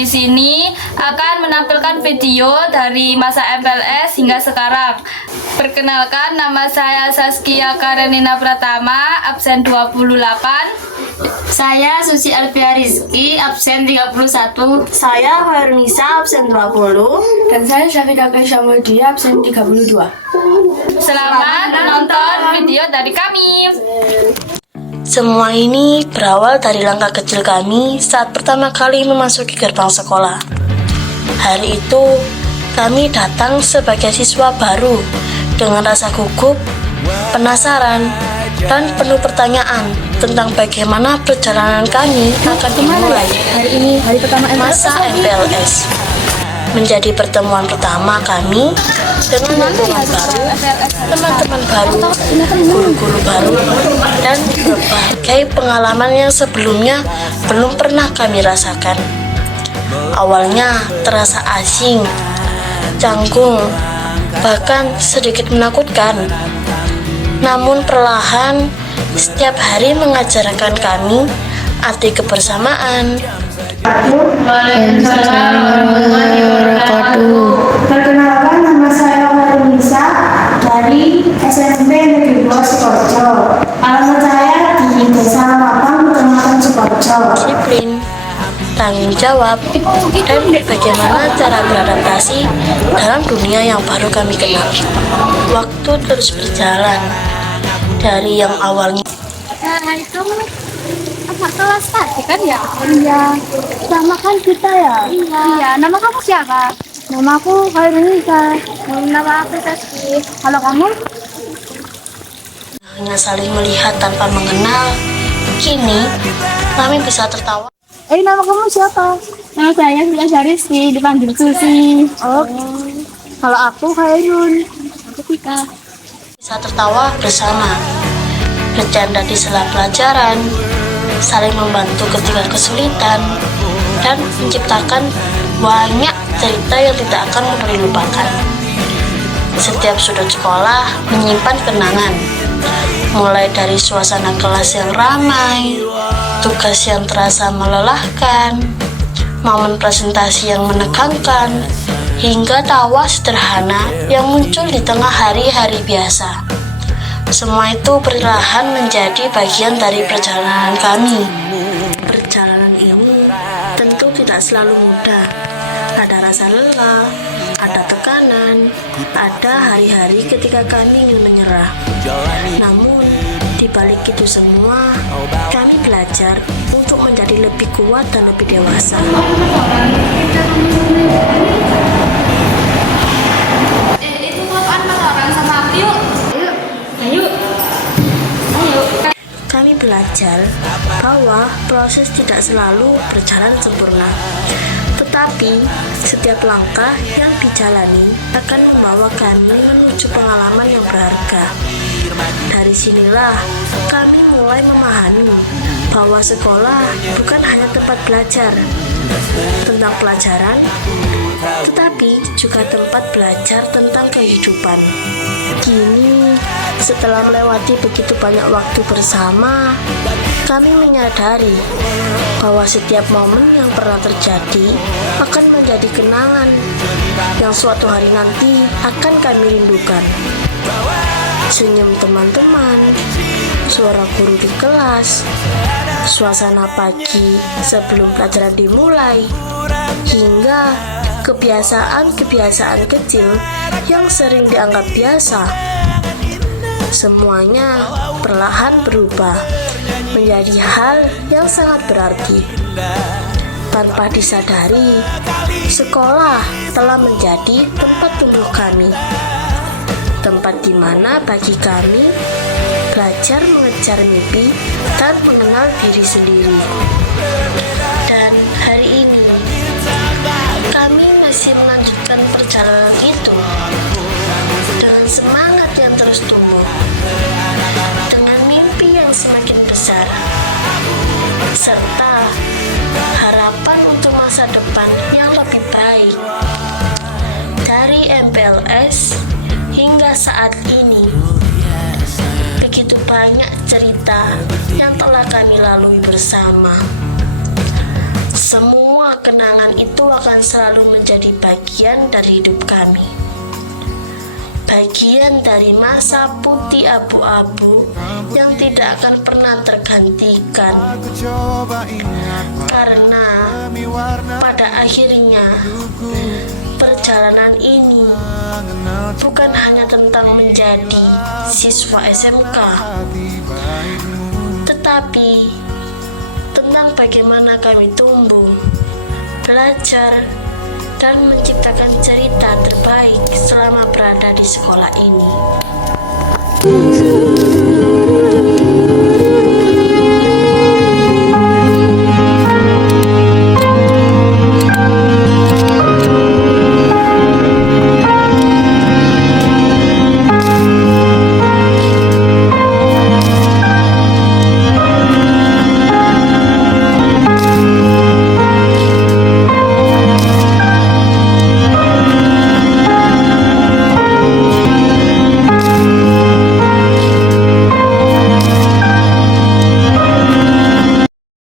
di sini akan menampilkan video dari masa MPLS hingga sekarang. Perkenalkan, nama saya Saskia Karenina Pratama, absen 28. Saya Susi Alfia Rizky, absen 31. Saya Hoernisa, absen 20. Dan saya Syafika Keishamudia, absen 32. Selamat menonton video dari kami. Semua ini berawal dari langkah kecil kami saat pertama kali memasuki gerbang sekolah. Hari itu, kami datang sebagai siswa baru dengan rasa gugup, penasaran, dan penuh pertanyaan tentang bagaimana perjalanan kami akan dimulai. Hari ini hari pertama Masa MPLS menjadi pertemuan pertama kami dengan teman-teman baru, guru-guru baru, dan berbagai pengalaman yang sebelumnya belum pernah kami rasakan. Awalnya terasa asing, canggung, bahkan sedikit menakutkan. Namun perlahan, setiap hari mengajarkan kami arti kebersamaan. Perkenalkan, nama saya Hoernisa dari SMP Negeri 2 Sukoharjo. Alamat saya di Desa Lapang, Kecamatan Sukoharjo. Disiplin, tanggung jawab, dan bagaimana cara beradaptasi dalam dunia yang baru kami kenal. Waktu terus berjalan dari yang awalnya Itu anak kelas tadi kan ya? Iya. Sama kan kita ya? Iya. Nama kamu siapa? Nama aku Hoernisa. Nama aku Saskia. Kalau kamu? hanya saling melihat tanpa mengenal. Kini kami bisa tertawa. Nama kamu siapa? Nama saya Susi Rizky, dipanggil Susi. Oh. Kalau aku Hairun. Aku Tika. Bisa tertawa bersama, bercanda di sela pelajaran, saling membantu ketika kesulitan, dan menciptakan banyak cerita yang tidak akan mudah dilupakan. Setiap sudut sekolah menyimpan kenangan, mulai dari suasana kelas yang ramai, tugas yang terasa melelahkan, momen presentasi yang menegangkan, hingga tawa sederhana yang muncul di tengah hari-hari biasa. Semua itu perlahan menjadi bagian dari perjalanan kami. Perjalanan ini tentu tidak selalu mudah. Ada rasa lelah, ada tekanan, ada hari-hari ketika kami ingin menyerah. Namun, di balik itu semua, kami belajar untuk menjadi lebih kuat dan lebih dewasa. Itu apaan masakan sama aku yuk. Ayo. Kami belajar bahwa proses tidak selalu berjalan sempurna, tetapi setiap langkah yang dijalani akan membawa kami menuju pengalaman yang berharga. Dari sinilah kami mulai memahami bahwa sekolah bukan hanya tempat belajar tentang pelajaran, tetapi juga tempat belajar tentang kehidupan. Kini, setelah melewati begitu banyak waktu bersama, kami menyadari bahwa setiap momen yang pernah terjadi akan menjadi kenangan yang suatu hari nanti akan kami rindukan. Senyum teman-teman, suara guru di kelas, suasana pagi sebelum pelajaran dimulai, hingga kebiasaan-kebiasaan kecil yang sering dianggap biasa. Semuanya perlahan berubah menjadi hal yang sangat berarti. Tanpa disadari, sekolah telah menjadi tempat tumbuh kami. Tempat di mana bagi kami belajar mengejar mimpi dan mengenal diri sendiri. Dan hari ini kami masih melanjutkan perjalanan itu dengan semangat yang terus tumbuh, dengan mimpi yang semakin besar, serta harapan untuk masa depan yang lebih baik. Dari MPLS hingga saat ini, begitu banyak cerita yang telah kami lalui bersama. Semua kenangan itu akan selalu menjadi bagian dari hidup kami. Bagian dari masa putih abu-abu yang tidak akan pernah tergantikan. Karena pada akhirnya perjalanan ini bukan hanya tentang menjadi siswa SMK, tetapi tentang bagaimana kami tumbuh, belajar, dan menciptakan cerita terbaik selama berada di sekolah ini.